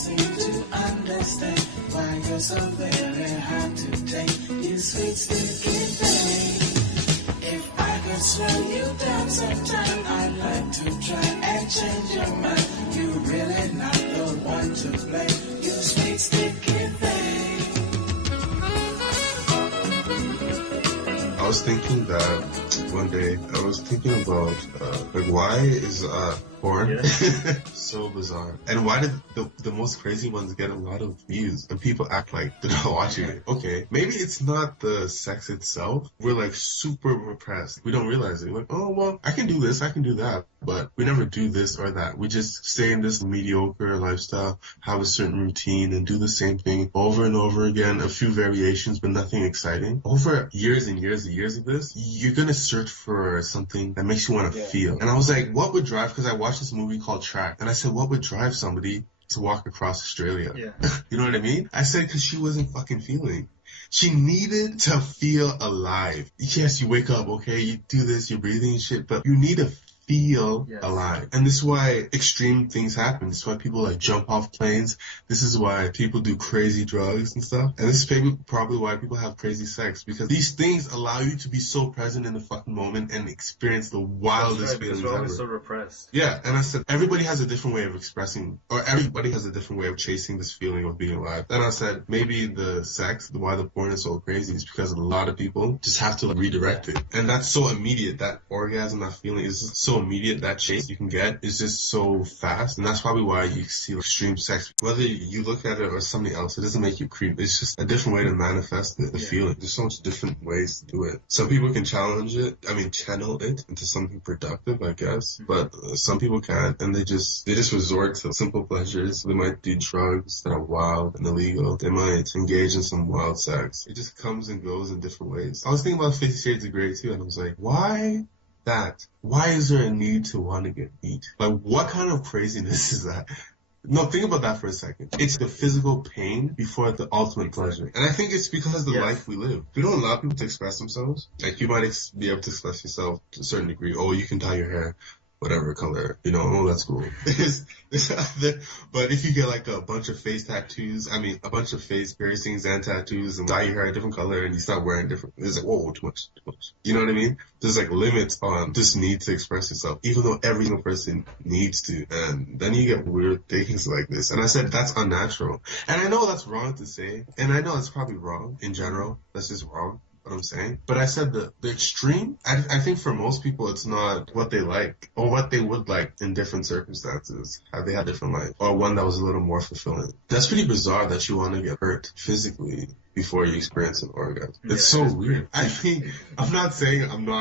seem to understand why you're so very hard to take. You sweet, sticky thing. If I could slow you down sometime, I'd like to try and change your mind. You really not the one to blame. You sweet, sticky thing. I was thinking that one day, I was thinking about, like, why is porn so bizarre? And why did the most crazy ones get a lot of views? And people act like they're not watching it. Okay, maybe it's not the sex itself. We're like super repressed. We don't realize it. We're like, oh, well, I can do this, I can do that. But we never do this or that. We just stay in this mediocre lifestyle, have a certain routine, and do the same thing over and over again, a few variations, but nothing exciting. Over years and years and years of this, you're going to search for something that makes you want to feel. And I was like, what would drive, because I watched this movie called Track, and I said, what would drive somebody to walk across Australia? You know what I mean? I said, because she wasn't fucking feeling. She needed to feel alive. Yes, you wake up, okay, you do this, you're breathing and shit, but you need to feel alive. And this is why extreme things happen. This is why people like jump off planes. This is why people do crazy drugs and stuff. And this is probably why people have crazy sex, because these things allow you to be so present in the fucking moment and experience the wildest feelings ever. We're always so repressed. Yeah, and I said, everybody has a different way of expressing, or everybody has a different way of chasing this feeling of being alive. And I said, maybe the sex, why the porn is so crazy is because a lot of people just have to like, redirect it. And that's so immediate. That orgasm, that feeling is just so immediate. That chase you can get is just so fast. And that's probably why you see extreme sex. Whether you look at it or something else, it doesn't make you creep. It's just a different way to manifest the feeling. There's so much different ways to do it. Some people can channel it into something productive, I guess. But some people can't, and they just resort to simple pleasures. They might do drugs that are wild and illegal. They might engage in some wild sex. It just comes and goes in different ways. I was thinking about 50 Shades of Grey too, and I was like, why that? Why is there a need to want to get beat? Like, what kind of craziness is that? No, think about that for a second. It's the physical pain before the ultimate pleasure. And I think it's because of the life we live. We don't allow people to express themselves. Like, you might be able to express yourself to a certain degree. Oh, you can dye your hair whatever color, oh, that's cool. But if you get like a bunch of face tattoos, a bunch of face piercings and tattoos, and dye your hair a different color, and you start wearing different, it's like, whoa, too much. You know what I mean? There's like limits on this need to express yourself, even though every single person needs to. And then you get weird things like this. And I said, that's unnatural. And I know that's wrong to say, and I know it's probably wrong in general. That's just wrong. What I'm saying. But I said the extreme, I think for most people it's not what they like or what they would like in different circumstances, how they had different life, or one that was a little more fulfilling. That's pretty bizarre that you want to get hurt physically before you experience an orgasm. It's so weird. I mean, I'm not saying I'm the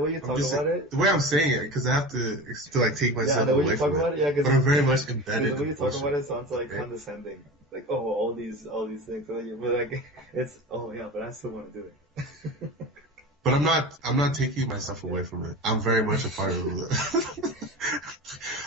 way you talk about it. The way I'm saying it, because I have to like take myself away from it. But I'm very much embedded. The way you talk about it sounds like condescending. Like, oh, all these things, but like, it's, oh yeah, but I still want to do it. But I'm not taking myself away from it. I'm very much a part of it.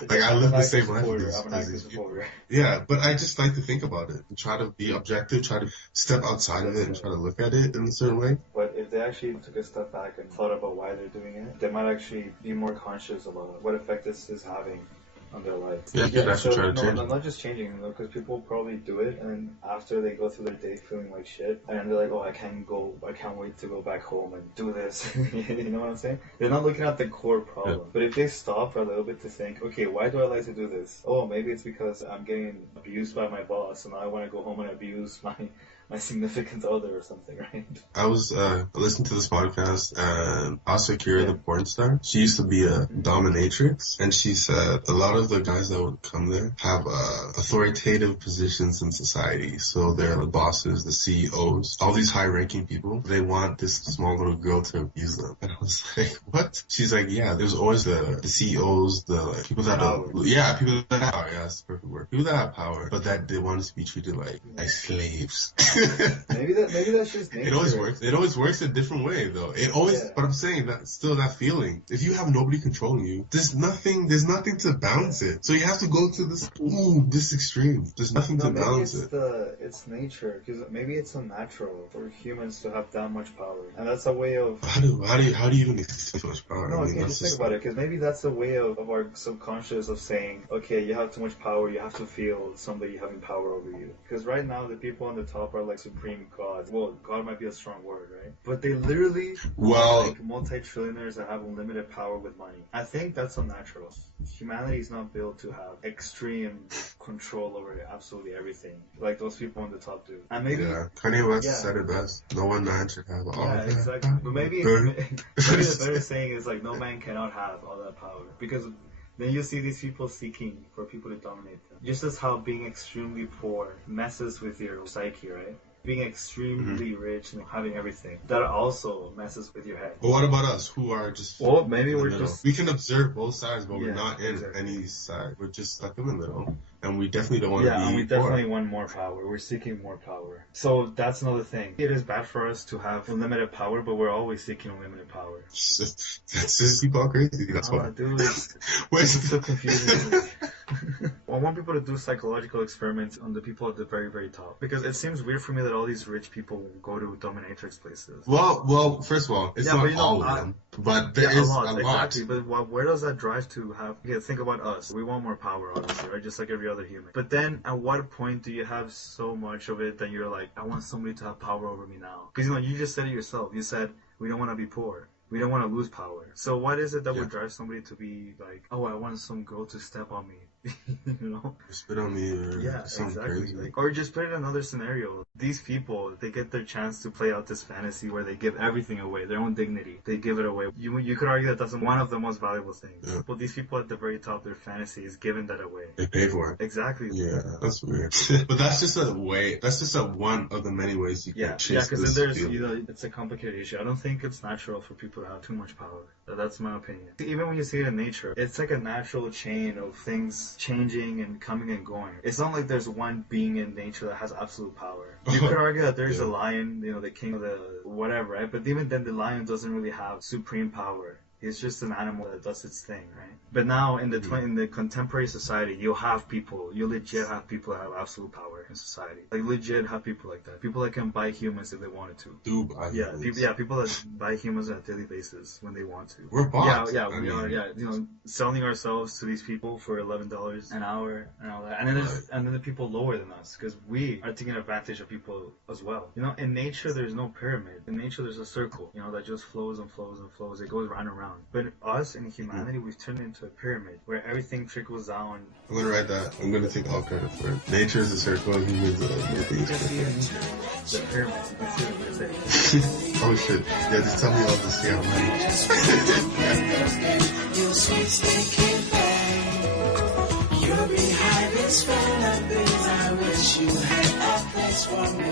Like, I live the same life as these people. Yeah, but I just like to think about it and try to be objective, try to step outside of it and try to look at it in a certain way. But if they actually took a step back and thought about why they're doing it, they might actually be more conscious about what effect this is having on their life. Yeah, so try to change. I'm not just changing, because people probably do it, and after they go through their day feeling like shit, and they're like, oh, I can't wait to go back home and do this. You know what I'm saying? They're not looking at the core problem. Yeah. But if they stop for a little bit to think, okay, why do I like to do this? Oh, maybe it's because I'm getting abused by my boss, and I want to go home and abuse my significant other or something, right? I was listening to this podcast, and Asa Akira, the porn star, she used to be a dominatrix, and she said a lot of the guys that would come there have authoritative positions in society. So they're the bosses, the CEOs, all these high-ranking people. They want this small little girl to abuse them. And I was like, what? She's like, yeah, there's always the CEOs, the people that people that have power. Yeah, that's the perfect word. People that have power, but that they want to be treated like slaves. Maybe that's just nature. It always works. It always works a different way, though. It always. But I'm saying that still that feeling. If you have nobody controlling you, there's nothing to balance it. So you have to go to this extreme. There's nothing to balance it. It's nature, because maybe it's unnatural for humans to have that much power, and that's a way of. How do you even expect so much power? No, okay, just think about it, because maybe that's a way of our subconscious of saying, okay, you have too much power, you have to feel somebody having power over you. Because right now the people on the top are like supreme gods. Well, God might be a strong word, right? But they literally are like multi-trillionaires that have unlimited power with money. I think that's unnatural. Humanity is not built to have extreme control over absolutely everything, like those people on the top do. And maybe Kanye West said it best. No one man should have all that. Yeah, exactly. But maybe the better saying is like no man cannot have all that power, because then you see these people seeking for people to dominate them. Just as how being extremely poor messes with your psyche, right? Being extremely rich and having everything, that also messes with your head. But what about us who are just... Well, maybe we're just... We can observe both sides, but we're not in any side. We're just stuck in the middle. And we definitely don't want to be and we definitely want more power. We're seeking more power. So that's another thing. It is bad for us to have unlimited power, but we're always seeking unlimited power. That's just people are crazy. That's why. Dude, it's so confusing. I want people to do psychological experiments on the people at the very, very top. Because it seems weird for me that all these rich people go to dominatrix places. Well, first of all, it's not all of them. But there is a lot. Exactly. But where does that drive to have... Okay, think about us. We want more power, obviously, right? Just like every other human. But then, at what point do you have so much of it that you're like, I want somebody to have power over me now? Because, you just said it yourself. You said, we don't want to be poor. We don't want to lose power. So what is it that would drive somebody to be like, oh, I want some girl to step on me? Spit on me or something crazy. Or just put it in another scenario. These people, they get their chance to play out this fantasy where they give everything away, their own dignity. They give it away. You could argue that that's one of the most valuable things. Yeah. But these people at the very top, their fantasy is giving that away. They pay for it. Exactly. Yeah, that's weird. But that's just a way. That's just one of the many ways you can chase because then there's, it's a complicated issue. I don't think it's natural for people to have too much power. That's my opinion. Even when you see it in nature, it's like a natural chain of things changing and coming and going. It's not like there's one being in nature that has absolute power. You could argue that there's a lion, the king of the whatever, right? But even then, the lion doesn't really have supreme power. It's just an animal that does its thing, right? But now in the contemporary society, you legit have people that have absolute power in society. Like legit have people like that. People that can buy humans if they wanted to. People that buy humans on a daily basis when they want to. We're bots. We are. Selling ourselves to these people for $11 an hour and all that. And then the people lower than us because we are taking advantage of people as well. In nature there's no pyramid. In nature there's a circle. That just flows and flows and flows. It goes round and round. But us in humanity, we've turned it into a pyramid where everything trickles down. I'm gonna write that. I'm gonna take all credit for it. Nature is a circle, humans are the pyramid. You can see what they're saying. Oh shit! Yeah, just tell me all this. Yeah, you sweet stinking thing. You're behind this phone of things. I wish you had a place for me.